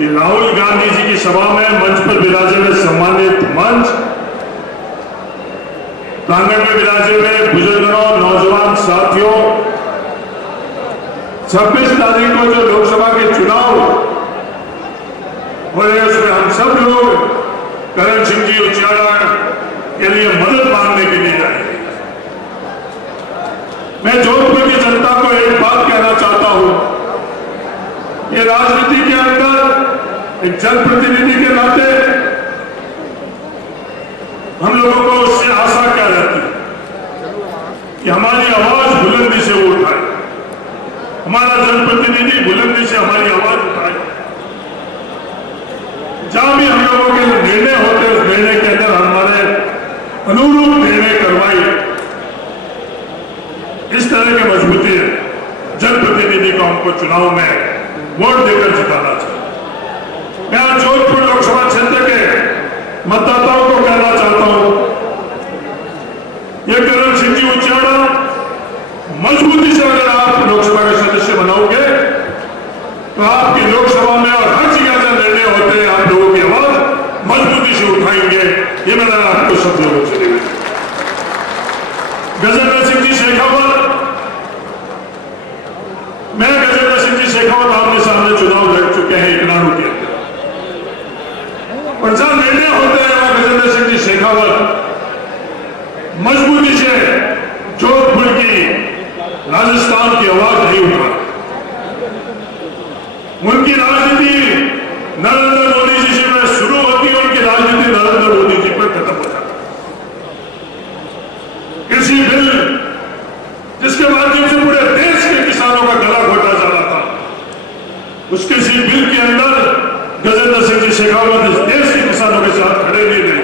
कि राहुल गांधी जी की सभा में मंच पर विराजे हुए सम्मानित मंच, प्रांगण में विराजे हुए बुजुर्गों, नौजवान साथियों, 26 तारीख को जो लोकसभा के चुनाव हो रहे हैं उसमें हम सब लोग करण सिंह जी उचियाड़ा के लिए मदद मांगने के लिए जाएंगे। मैं जोधपुर की जनता को एक बात कहना चाहता हूं, ये राजनीति के अंदर एक जनप्रतिनिधि के नाते हम लोगों को उससे आशा क्या रहती है कि हमारी आवाज बुलंदी से वो उठाए, हमारा जनप्रतिनिधि बुलंदी से हमारी आवाज उठाए। जहां भी हम लोगों के निर्णय होते हैं उस निर्णय के अंदर हमारे अनुरूप निर्णय करवाए। इस तरह की मजबूती है जनप्रतिनिधि को हमको चुनाव में वोट देकर जिताना चाहिए। मैं आज जोधपुर लोकसभा क्षेत्र के मतदाताओं को कहना चाहता हूं, ये करण सिंह जी उचियाड़ा मजबूती से अगर आप लोकसभा के सदस्य बनाओगे तो आपकी लोकसभा में और हर जगह जो निर्णय होते हैं आप लोगों की आवाज मजबूती से उठाएंगे। ये मैंने आपको सब लोगों से देखा। गजेंद्र सिंह जी शेखावत, मैं गजेंद्र सिंह जी शेखावत आमने सामने चुनाव लड़ चुके हैं इकनारू के अंदर, और जहां निर्णय होते हैं वहां गजेंद्र सिंह जी शेखावत मजबूती से जोधपुर की राजस्थान की आवाज नहीं उठा। उनकी राजनीति नरेंद्र मोदी जी से शुरू होती है, उनकी राजनीति नरेंद्र मोदी जी पर खत्म हो जाती। कृषि बिल जिसके माध्यम से पूरे देश के किसानों का गला घोटा जा रहा था, उस कृषि बिल के अंदर गजेंद्र सिंह जी शेखावत इस देश के किसानों के साथ खड़े नहीं रहे,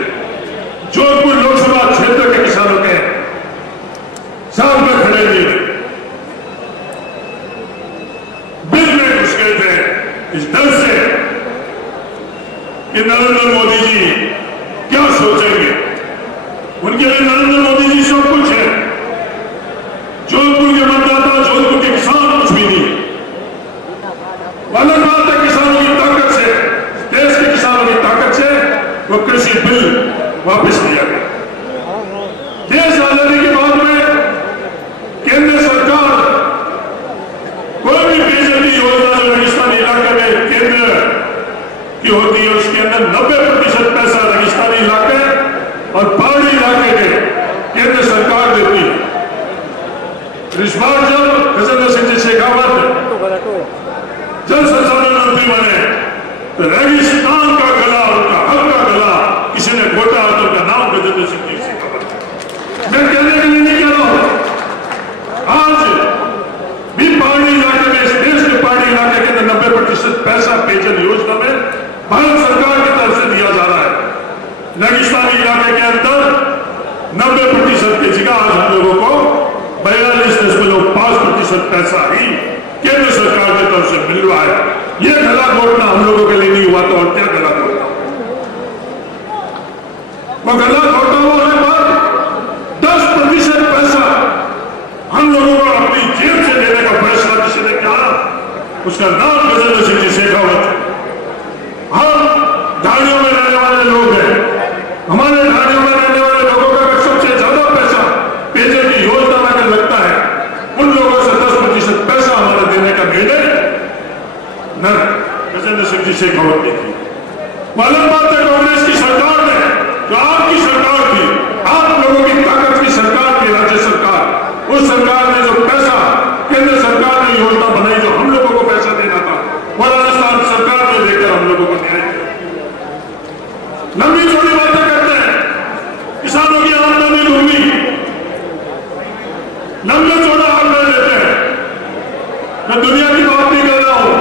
जोधपुर लोकसभा क्षेत्र के किसानों के साथ में खड़े नहीं रहे, बिल में घुस गए थे इस डर से कि नरेंद्र मोदी जी क्या सोचेंगे। उनके लिए नरेंद्र मोदी जी सब कुछ है, जोधपुर के मतदाता, जोधपुर के किसान कुछ भी नहीं। अलग बात है किसानों की ताकत से, देश के किसानों की ताकत से वो कृषि बिल वापस लिया गया। देश आजादी के बाद में केंद्र सरकार कोई भी पेयजल की योजना जो रेगिस्तानी इलाके में केंद्र की होती है उसके अंदर 90% पैसा रेगिस्तानी इलाके और पहाड़ी इलाके के केंद्र सरकार देती है। इस बार जब गजेंद्र सिंह जी शेखावत जल संसाधन मंत्री बने तो रेगिस्तान का गला, उनका हक का गला किसी ने घोटा, तो उनका नाम गजेंद्र सिंह जी शेखावत। मैं कहने के लिए नहीं कह रहा हूं, आज भी पहाड़ी इलाके में, इस देश के पहाड़ी इलाके के अंदर 90% पैसा पेयजल योजना में भारत सरकार की तरफ से दिया जा रहा है। रेगिस्तानी इलाके के अंदर 90% की जगह आज हम लोगों को 42.5% पैसा ही केंद्र सरकार की तरफ से मिल रहा है। ये गला घोटना हम लोगों के लिए नहीं हुआ तो और क्या गला घोटना? वो गला घोटा हुआ है पर 10% पैसा हम लोगों को अपनी जेब से देने का फैसला किसी ने किया, उसका नाम गजेंद्र सिंह जी शेखावत। हम ढाणियों में रहने वाले लोग हैं, हमारे ढाणियों में रहने वाले लोगों का सबसे ज्यादा पैसा पेयजल की योजना में अगर लगता है, उन लोगों से 10% पैसा हमारे देने का निर्णय न गजेंद्र सिंह जी शेखावत ने किया। अलग बात है कांग्रेस की सरकार ने, जो आपकी सरकार थी, आप लोगों की ताकत की सरकार थी, राज्य सरकार, उस सरकार ने जो पैसा केंद्र सरकार ने योजना बनाई, जो हम लोगों को पैसा देना था, वो राजस्थान सरकार ने देकर हम लोगों को न्याय किया। लंबी चौड़ी बातें करते हैं, किसानों की आमदनी दूंगी, लंबे चौड़ा आंकड़े देते हैं। मैं दुनिया की बात नहीं कर रहा हूं,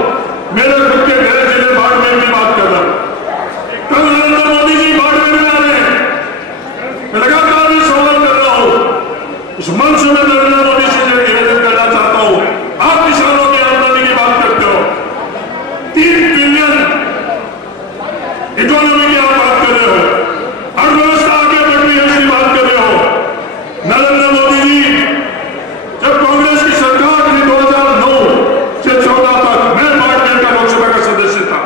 मेरे खुद के गृह जिले बाड़मेर की बात कर रहा हूं। कल नरेंद्र मोदी जी बाड़मेर में आ रहे हैं, मैं लगातार ये सवाल कर रहा हूं, उस मंच में नरेंद्र मोदी जी से निवेदन करना चाहता हूं, आप किसानों की आमदनी की बात करते हो, 3 ट्रिलियन इकोनॉमी की आप बात कर रहे हो, अर्थव्यवस्था आगे बढ़ रही है इसकी बात कर रहे हो। नरेंद्र मोदी जी जब कांग्रेस की सरकार थी 2009 से 14 तक, मैं बाड़मेर का लोकसभा का सदस्य था,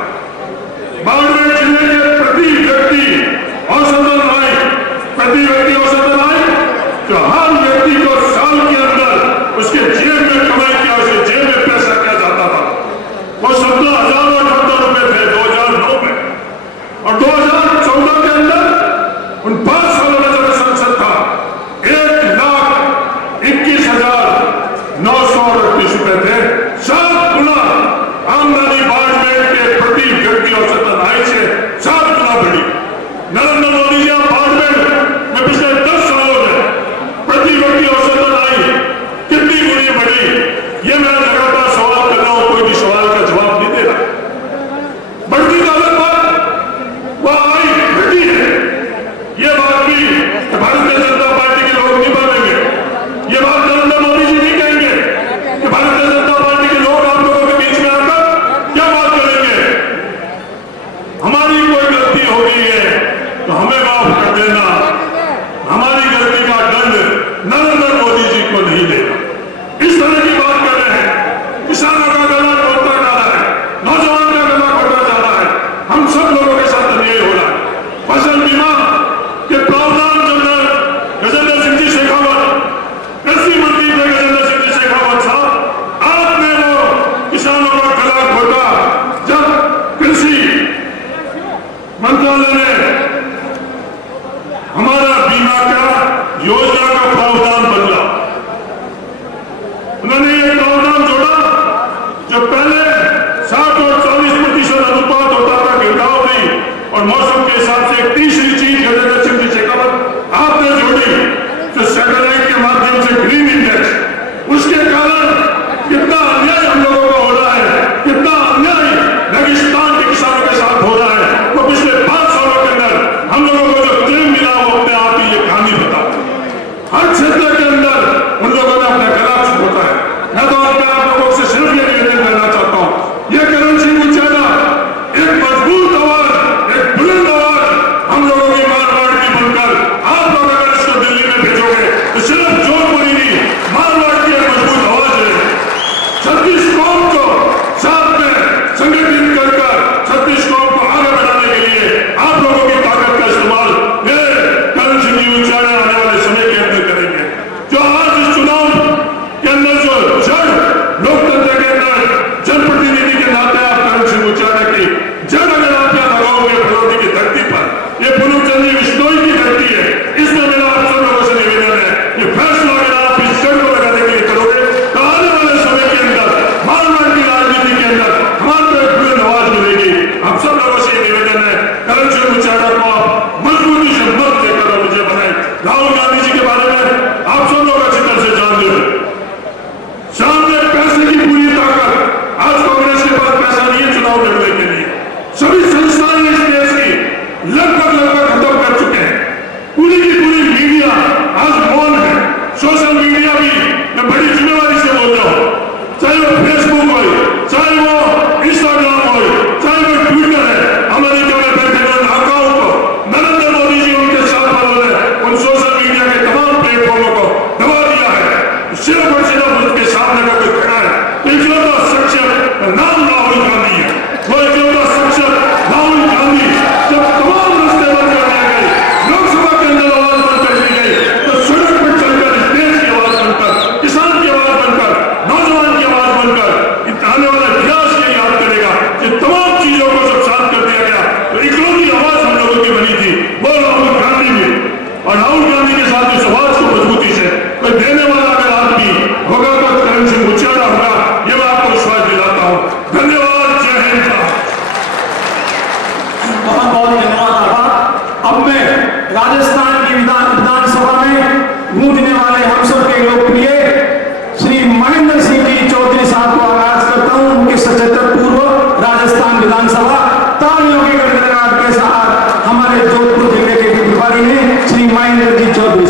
17,078 रुपए थे 2009 में, और 2014 के अंदर उन 5 सालों में जब मैं संसद था 1,21,938 रुपए थे। 7 गुना आमदनी बाड़मेर के प्रति व्यक्ति औसतन आय से 7 गुना बढ़ी। नरेंद्र मोदी जी आप बाड़मेर में पिछले 10 सालों में प्रति व्यक्ति औसतन आय कितनी गुनी बढ़ी, ये मैं लगातार सवाल कर रहा हूं, कोई भी सवाल का जवाब नहीं दे रहा। बढ़ती तो अलग बात, वह आय घटी है, ये बात भी भारतीय जनता पार्टी के लोग नहीं मानेंगे। ये बात नरेंद्र मोदी जी नहीं कहेंगे कि भारतीय जनता पार्टी के लोग आप लोगों के बीच में आकर क्या बात करेंगे। हमारी कोई गलती हो गई है तो हमें माफ कर देना, हमारी गलती का दंड नरेंद्र मोदी जी को नहीं देगा। इस तरह की बात कर रहे हैं। किसानों का गला घोटता जा रहा है, नौजवान का गला घोटा जा रहा है, हम सब लोगों के साथ अन्याय हो रहा है। फसल बीमा के प्रावधान जब गजेंद्र सिंह जी शेखावत कृषि मंत्री थे, गजेंद्र सिंह जी शेखावत साहब, आपने वो किसानों का गला घोटा जब कृषि मंत्रालय ने हमारा बीमा का योजना का प्रावधान बदला, उन्होंने ये प्रावधान जोड़ा जो पहले 60 और 40% अनुपात होता था गिरदावरी और मौसम के हिसाब से। एक तीसरी चीज गजेंद्र सिंह जी शेखावत आपने जोड़ी जो सैटेलाइट के माध्यम से ग्रीन इंडेक्स, उसके कारण कितना अन्याय हम लोगों को हो रहा है, कितना अन्याय रेगिस्तान के किसानों के साथ हो रहा है। तो पिछले 5 सालों के अंदर हम लोगों को जो क्लेम मिला वो अपने आप ही ये कहानी बताता है। हर क्षेत्र के अंदर उन लोगों ने अपना गला होता है। मैं तो आप लोगों से सिर्फ ये निवेदन करना चाहता हूं, ये करण सिंह उचाना एक मजबूत आवाज, एक बुलंद आवाज हम लोगों की मारवाड़ की बनकर आप लोग अगर इसको दिल्ली में भेजोगे तो सिर्फ जोधपुरी नहीं, मारवाड़ की एक मजबूत आवाज है। 36 कौम को साथ में संगठित कर 36 कौम को आगे बढ़ाने के लिए आप लोगों की ताकत का इस्तेमाल ये करण सिंह जी उचाना आने वाले समय के अंदर करेंगे। जो आज इस चुनाव के अंदर जो जड़ लोकतंत्र के अंदर जनप्रतिनिधि के नाते आप करण सिंह उचाना की जड़ अगर आप यहाँ लगाओगे फलोदी की धरती पर, ये पूर्णचंद विश्नोई की धरती है, इसमें मेरा आप सब लोगों से निवेदन है कि फैसला अगर आप इस जड़ को लगाने के लिए करोगे तो आने वाले समय के अंदर मारवाड़ की राजनीति के अंदर हमारे को एक बुलंद आवाज मिलेगी। आप सब लोगों से निवेदन है करण सिंह उचाना को आप मजबूती से मत देकर मुझे बनाए। राहुल गांधी जी के बारे में आप सब लोग अच्छी तरह से जानते हो, सामने पैसे की पूरी ताकत, आज कांग्रेस के पास पैसा नहीं है चुनाव लड़ने के लिए। सभी संस्थान इस देश की लगभग खत्म कर चुके हैं। पूरी की पूरी मीडिया आज मौन है। सोशल मीडिया भी मैं बड़ी जिम्मेवारी से बोल रहा हूं, चाहे वो फेसबुक हो, चाहे वो इंस्टाग्राम हो, चाहे वो ट्विटर है, अमेरिका में बैठे हुए नाकाओं को नरेंद्र मोदी जी उनके साथ वालों ने उन सोशल मीडिया के तमाम प्लेटफॉर्मों को दबा दिया है। सिर्फ और सिर्फ उसके सामने का कोई खड़ा है तो इकलौता शख्सियत नाम राहुल गांधी है। वो इकलौता शख्सियत राहुल गांधी जब तमाम रस्ते बंद कर दिए गए, लोकसभा के अंदर आवाज बंद कर दी गई, तो सड़क पर चलकर इस देश की आवाज बनकर, किसान की आवाज बनकर, नौजवान की आवाज बनकर आने वाला इतिहास ये याद करेगा कि तमाम चीजों को जब साथ कर दिया गया तो इकलौती आवाज हम लोगों की बनी थी वो राहुल गांधी ने। और राहुल गांधी के साथ इस आवाज को मजबूती से कोई देने वाला अगर आदमी होगा तो करण सिंह उचाना होगा, ये मैं आपको विश्वास दिलाता हूं। धन्यवाद, जय हिंद। बहुत बहुत धन्यवाद, आभार। अब मैं राजस्थान की विधानसभा में गूंजने वाले हम सब के लोकप्रिय श्री महेंद्र सिंह जी चौधरी साहब को आगाज करता हूं। उनके 77 पूर्व राजस्थान विधानसभा तालियों के गड़गड़ाहट के साथ हमारे जोधपुर जिले के प्रभारी हैं श्री महेंद्र जी चौधरी।